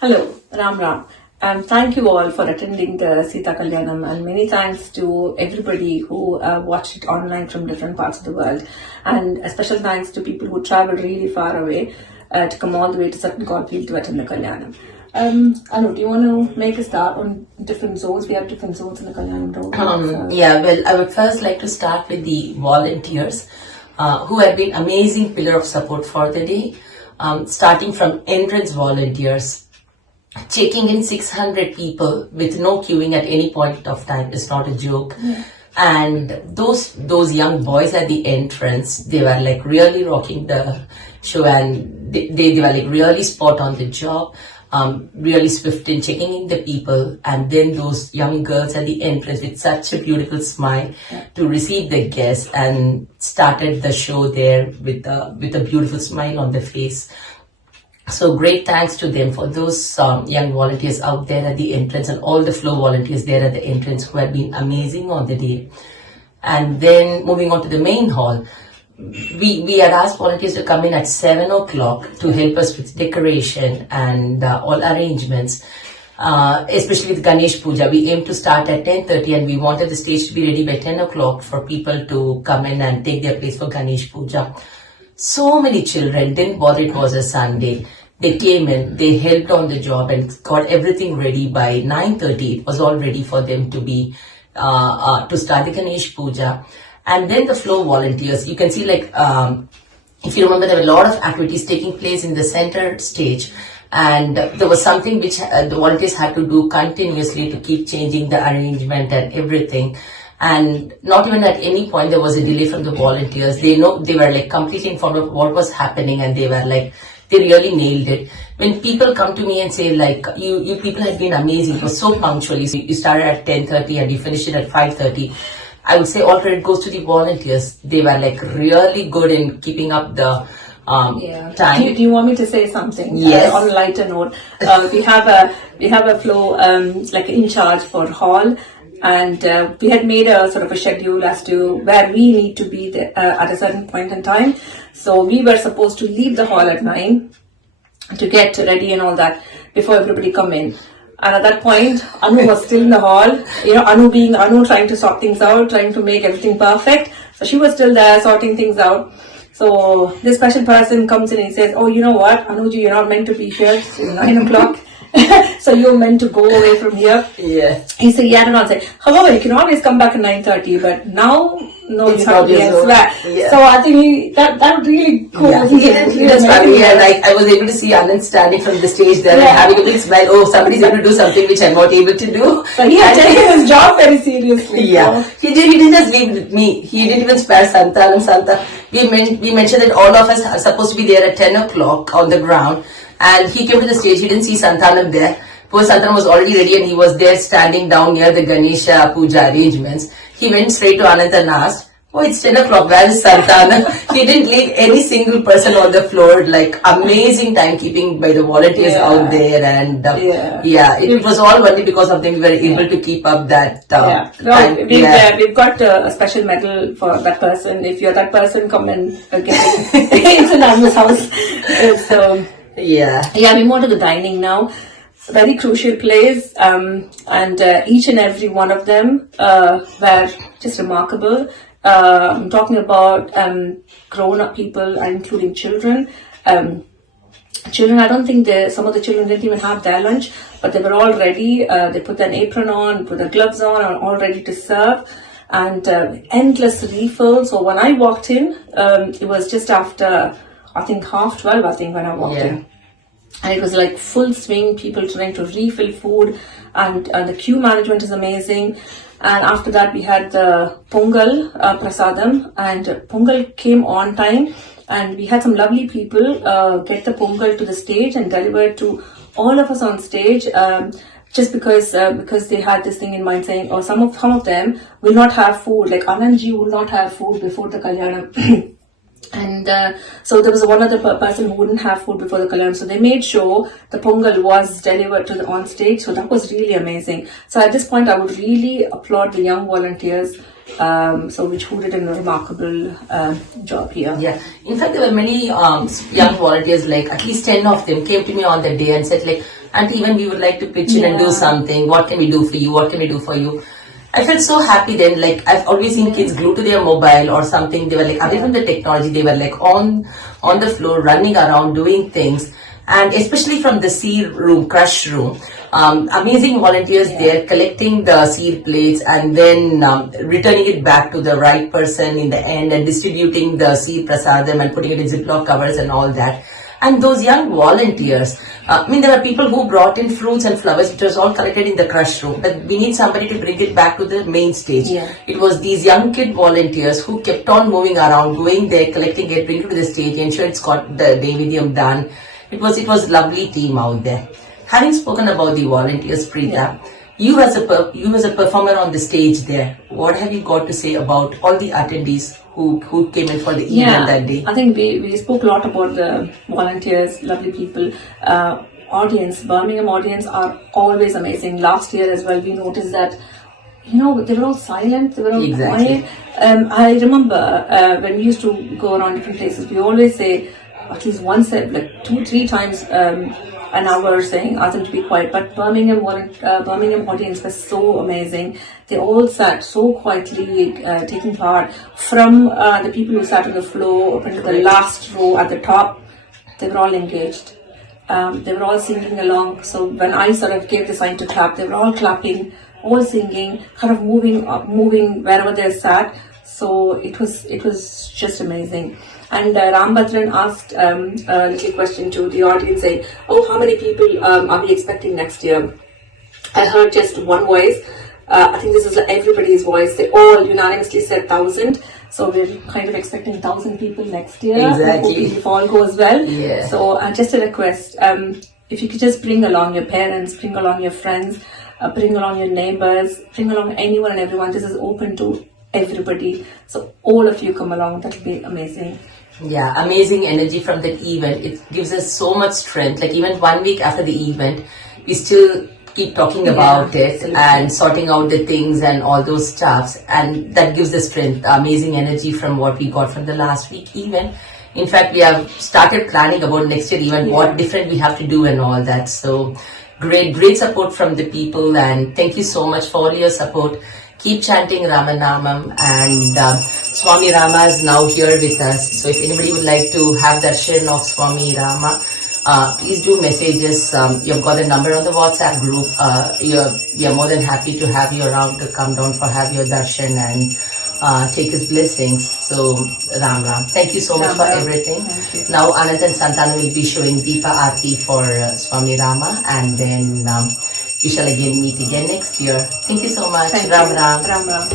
Hello, Ram Ram. Thank you all for attending the Sita Kalyanam, and many thanks to everybody who watched it online from different parts of the world. And a special thanks to people who travel really far away to come all the way to Sutton Coldfield to attend the Kalyanam. Anu, do you want to make a start on different zones? We have different zones in the Kalyanam road. Well, I would first like to start with the volunteers who have been amazing pillar of support for the day. Starting from entrance volunteers, checking in 600 people with no queuing at any point of time is not a joke. Yeah. And those young boys at the entrance, they were like really rocking the show, and they were like really spot on the job, really swift in checking in the people, and then those young girls at the entrance with such a beautiful smile to receive the guests and started the show there with a beautiful smile on the face. So great thanks to them for those young volunteers out there at the entrance, and all the flow volunteers there at the entrance who have been amazing on the day. And then moving on to the main hall, we had asked volunteers to come in at 7 o'clock to help us with decoration and all arrangements. Especially with Ganesh Puja, we aim to start at 10:30, and we wanted the stage to be ready by 10 o'clock for people to come in and take their place for Ganesh Puja. So many children didn't bother it was a Sunday. They came in, they helped on the job and got everything ready by 9:30. It was all ready for them to be to start the Ganesh Puja. And then the flow volunteers, you can see if you remember, there were a lot of activities taking place in the center stage, and there was something which the volunteers had to do continuously to keep changing the arrangement and everything. And not even at any point there was a delay from the volunteers. They were like completely informed of what was happening, and they really nailed it. When people come to me and say like, you people have been amazing, it was so punctual. You started at 10:30 and you finished it at 5:30. I would say all credit goes to the volunteers. They were like really good in keeping up the time. Do you want me to say something? Yes. On a lighter note, we have a flow like in charge for hall. And we had made a sort of a schedule as to where we need to be there, at a certain point in time. So we were supposed to leave the hall at 9 to get ready and all that before everybody come in. And at that point, Anu was still in the hall. Anu being Anu, trying to sort things out, trying to make everything perfect. So she was still there sorting things out. So this special person comes in and he says, "Oh, you know what, Anuji, you're not meant to be here. It's 9 o'clock." So you're meant to go away from here. Yeah. He said, "Yeah, and I said, however, you can always come back at 9:30, but now, no, It's you have to be elsewhere." Yeah. So I think that really cool. Yeah, he was funny, and I was able to see Anand standing from the stage there and having a big smile. Oh, somebody's able to do something which I'm not able to do. So he had taken his job very seriously. Yeah, So. he didn't just leave with me. He didn't even spare Santa and Santa. We mentioned that all of us are supposed to be there at 10 o'clock on the ground, and he came to the stage. He didn't see Santanam there. Poor Santanam was already ready, and he was there standing down near the Ganesha Puja arrangements. He went straight to Anant and asked, "Oh, it's 10 o'clock, where is Santanam?" He didn't leave any single person on the floor. Like, amazing timekeeping by the volunteers out there. And it was all only because of them we were able to keep up that time. We've got a special medal for that person. If you're that person, come and get it. It's in Anu's house. We move on to the dining now. Very crucial place, and each and every one of them were just remarkable. I'm talking about grown-up people, including children. Children, I don't think some of the children didn't even have their lunch, but they were all ready. They put an apron on, put their gloves on, and all ready to serve. And endless refill. So when I walked in, it was just after, I think 12:30, I think, when I walked in. And it was like full swing, people trying to refill food, and the queue management is amazing. And after that, we had the Pongal Prasadam, and Pongal came on time, and we had some lovely people get the Pongal to the stage and deliver it to all of us on stage. Just because they had this thing in mind saying, or some of them will not have food, like Anandji will not have food before the Kalyanam. And so there was one other person who wouldn't have food before the Kalyanam. So they made sure the Pongal was delivered to the on stage. So that was really amazing. So at this point, I would really applaud the young volunteers, who did a remarkable job here. Yeah. In fact, there were many young volunteers, like at least 10 of them came to me on the day and said like, and even we would like to pitch in and do something. What can we do for you? What can we do for you? I felt so happy then. Like, I've always seen kids glued to their mobile or something. They were like, away from the technology, they were like on the floor, running around, doing things. And especially from the seed room, crush room, amazing volunteers there collecting the seed plates and then returning it back to the right person in the end and distributing the seed prasadam and putting it in Ziploc covers and all that. And those young volunteers, there were people who brought in fruits and flowers, which was all collected in the crush room. But we need somebody to bring it back to the main stage. Yeah. It was these young kid volunteers who kept on moving around, going there, collecting it, bringing it to the stage, ensure it's got the Davidium done. It was lovely team out there. Having spoken about the volunteers, Preeta, you as a performer on the stage there, what have you got to say about all the attendees who came in for the event that day? I think we spoke a lot about the volunteers, lovely people. Birmingham audience are always amazing. Last year as well, we noticed that they were all silent, they were all quiet. I remember when we used to go around different places, we always say at least once, like 2-3 times an hour, saying ask them to be quiet. But Birmingham audience was so amazing. They all sat so quietly, taking part. From the people who sat on the floor up into the last row at the top, they were all engaged. They were all singing along. So when I sort of gave the sign to clap, they were all clapping, all singing, kind of moving wherever they sat. So it was just amazing. And Ram Bhatran asked a little question to the audience saying, how many people are we expecting next year? I heard just one voice. I think this is everybody's voice. They all unanimously said 1,000. So we're kind of expecting 1,000 people next year. Exactly. If all goes well. Yeah. So just a request, if you could just bring along your parents, bring along your friends, bring along your neighbors, bring along anyone and everyone. This is open to everybody. So all of you come along. That would be amazing. Yeah, amazing energy from that event. It gives us so much strength. Like even 1 week after the event, we still keep talking about it absolutely. and sorting out the things and all those stuffs. And that gives the strength, amazing energy from what we got from the last week event. In fact, we have started planning about next year event, what different we have to do and all that. So great support from the people, and thank you so much for all your support. Keep chanting Ramanamam, and Swami Rama is now here with us. So if anybody would like to have darshan of Swami Rama, please do messages. You've got the number on the WhatsApp group. We are more than happy to have you around to come down for have your darshan and take his blessings. So Ram Ram. Thank you so much for everything. Now Anand and Santana will be showing Deepa Aarti for Swami Rama, and then we shall again meet again next year. Thank you so much. Ram Ram. Ram Ram.